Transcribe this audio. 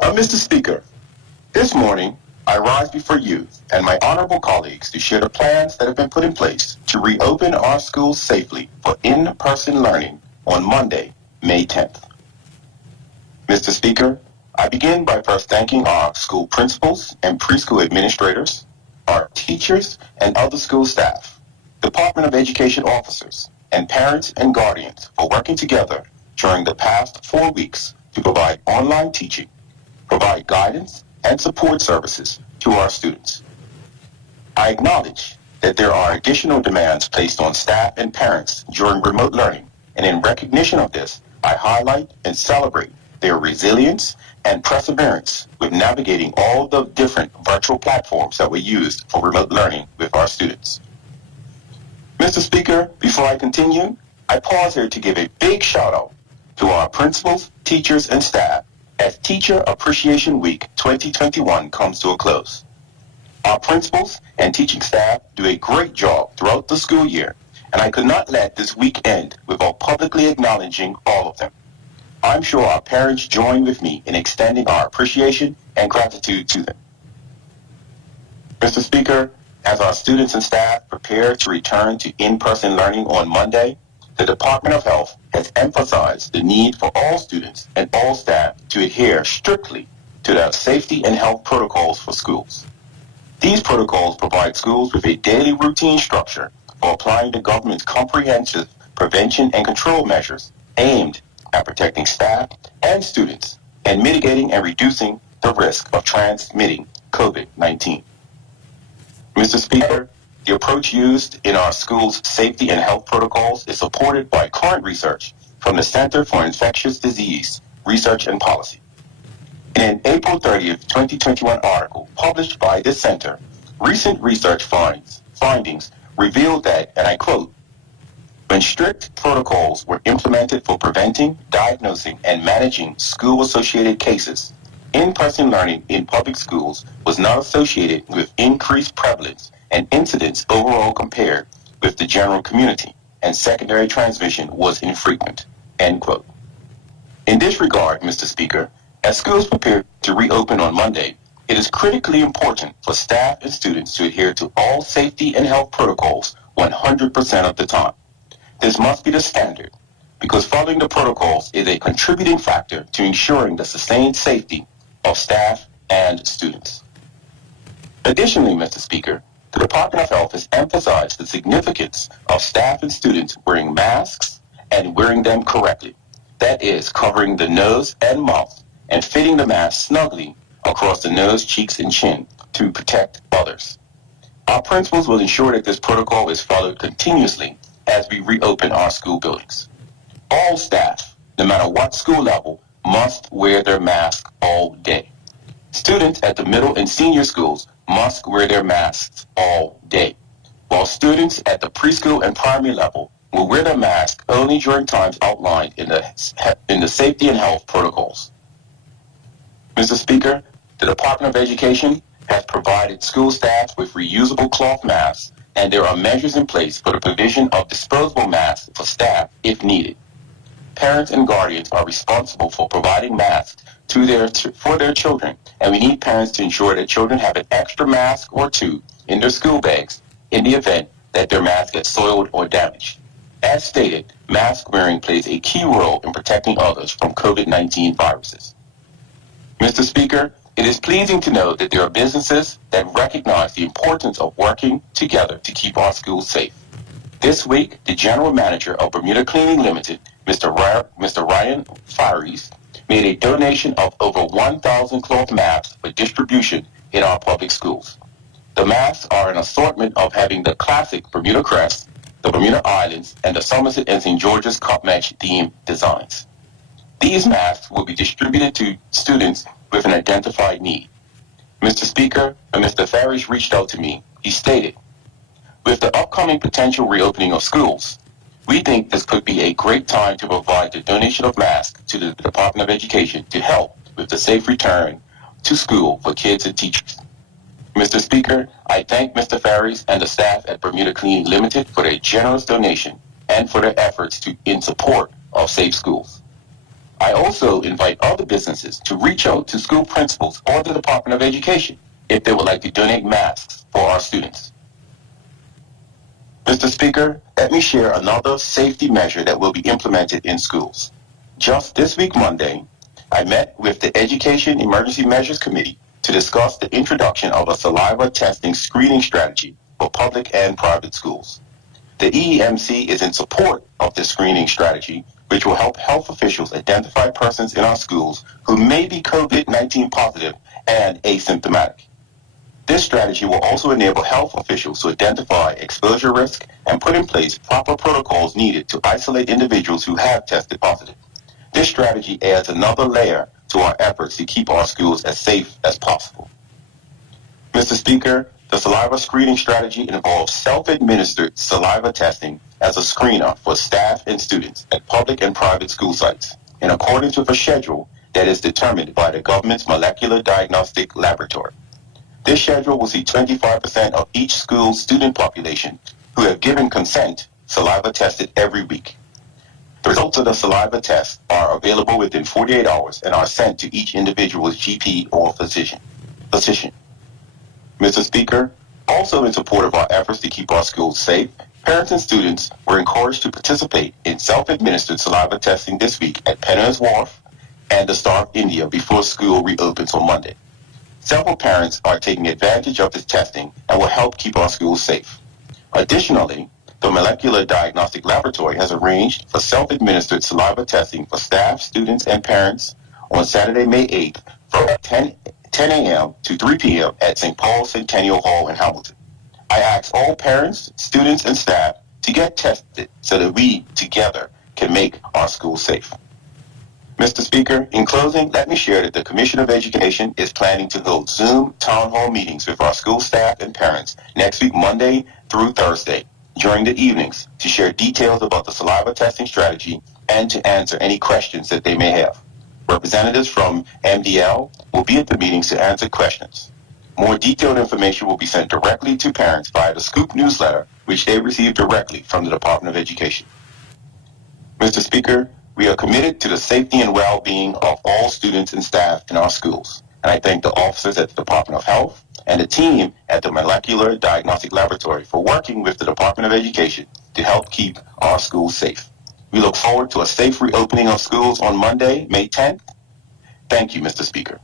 Mr. Speaker, this morning I rise before you and my honorable colleagues to share the plans that have been put in place to reopen our schools safely for in-person learning on Monday, May 10th. Mr. Speaker, I begin by first thanking our school principals and preschool administrators, our teachers and other school staff, Department of Education officers, and parents and guardians for working together during the past 4 weeks to provide online teaching, provide guidance and support services to our students. I acknowledge that there are additional demands placed on staff and parents during remote learning, and in recognition of this, I highlight and celebrate their resilience and perseverance with navigating all the different virtual platforms that were used for remote learning with our students. Mr. Speaker, before I continue, I pause here to give a big shout out to our principals, teachers, and staff as Teacher Appreciation Week 2021 comes to a close. Our principals and teaching staff do a great job throughout the school year, and I could not let this week end without publicly acknowledging all of them. I'm sure our parents join with me in extending our appreciation and gratitude to them. Mr. Speaker, as our students and staff prepare to return to in-person learning on Monday, the Department of Health has emphasized the need for all students and all staff to adhere strictly to the safety and health protocols for schools. These protocols provide schools with a daily routine structure for applying the government's comprehensive prevention and control measures aimed at protecting staff and students and mitigating and reducing the risk of transmitting COVID-19. Mr. Speaker, the approach used in our schools' safety and health protocols is supported by current research from the Center for Infectious Disease Research and Policy. In an April 30th, 2021 article published by this center, recent research findings revealed that, and I quote, when strict protocols were implemented for preventing, diagnosing, and managing school-associated cases, in-person learning in public schools was not associated with increased prevalence and incidence overall compared with the general community, and secondary transmission was infrequent, end quote. In this regard, Mr. Speaker, as schools prepare to reopen on Monday, it is critically important for staff and students to adhere to all safety and health protocols 100% of the time. This must be the standard, because following the protocols is a contributing factor to ensuring the sustained safety of staff and students. Additionally, Mr. Speaker, the Department of Health has emphasized the significance of staff and students wearing masks and wearing them correctly. That is, covering the nose and mouth and fitting the mask snugly across the nose, cheeks, and chin to protect others. Our principals will ensure that this protocol is followed continuously as we reopen our school buildings. All staff, no matter what school level, must wear their mask all day. Students at the middle and senior schools must wear their masks all day, while students at the preschool and primary level will wear their mask only during times outlined in the safety and health protocols. Mr. Speaker, the Department of Education has provided school staff with reusable cloth masks, and there are measures in place for the provision of disposable masks for staff if needed. Parents and guardians are responsible for providing masks for their children, and we need parents to ensure that children have an extra mask or two in their school bags in the event that their mask gets soiled or damaged. As stated, mask wearing plays a key role in protecting others from COVID-19 viruses. Mr. Speaker, it is pleasing to know that there are businesses that recognize the importance of working together to keep our schools safe. This week, the General Manager of Bermuda Cleaning Limited, Mr. Ryan Fires, made a donation of over 1,000 cloth masks for distribution in our public schools. The masks are an assortment of having the classic Bermuda crest, the Bermuda Islands, and the Somerset and St. George's cup match theme designs. These masks will be distributed to students with an identified need. Mr. Speaker, when Mr. Farish reached out to me, he stated, with the upcoming potential reopening of schools, we think this could be a great time to provide the donation of masks to the Department of Education to help with the safe return to school for kids and teachers. Mr. Speaker, I thank Mr. Farish and the staff at Bermuda Cleaning Limited for their generous donation and for their efforts in support of safe schools. I also invite other businesses to reach out to school principals or the Department of Education if they would like to donate masks for our students. Mr. Speaker, let me share another safety measure that will be implemented in schools. Just this week, Monday, I met with the Education Emergency Measures Committee to discuss the introduction of a saliva testing screening strategy for public and private schools. The EEMC is in support of this screening strategy, which will help health officials identify persons in our schools who may be COVID-19 positive and asymptomatic. This strategy will also enable health officials to identify exposure risk and put in place proper protocols needed to isolate individuals who have tested positive. This strategy adds another layer to our efforts to keep our schools as safe as possible. Mr. Speaker, the saliva screening strategy involves self-administered saliva testing as a screener for staff and students at public and private school sites, in accordance with a schedule that is determined by the government's molecular diagnostic laboratory. This schedule will see 25% of each school's student population who have given consent saliva tested every week. The results of the saliva test are available within 48 hours and are sent to each individual's GP or physician. Mr. Speaker, also in support of our efforts to keep our schools safe, parents and students were encouraged to participate in self-administered saliva testing this week at Penner's Wharf and the Star of India before school reopens on Monday. Several parents are taking advantage of this testing and will help keep our schools safe. Additionally, the Molecular Diagnostic Laboratory has arranged for self-administered saliva testing for staff, students, and parents on Saturday, May 8th from 10 a.m. to 3 p.m. at St. Paul's Centennial Hall in Hamilton. I ask all parents, students, and staff to get tested so that we together can make our schools safe. Mr. Speaker, in closing, let me share that the Commission of Education is planning to hold Zoom town hall meetings with our school staff and parents next week, Monday through Thursday, during the evenings to share details about the saliva testing strategy and to answer any questions that they may have. Representatives from MDL will be at the meetings to answer questions. More detailed information will be sent directly to parents via the Scoop newsletter, which they receive directly from the Department of Education. Mr. Speaker, we are committed to the safety and well-being of all students and staff in our schools, and I thank the officers at the Department of Health and the team at the Molecular Diagnostic Laboratory for working with the Department of Education to help keep our schools safe. We look forward to a safe reopening of schools on Monday, May 10th. Thank you, Mr. Speaker.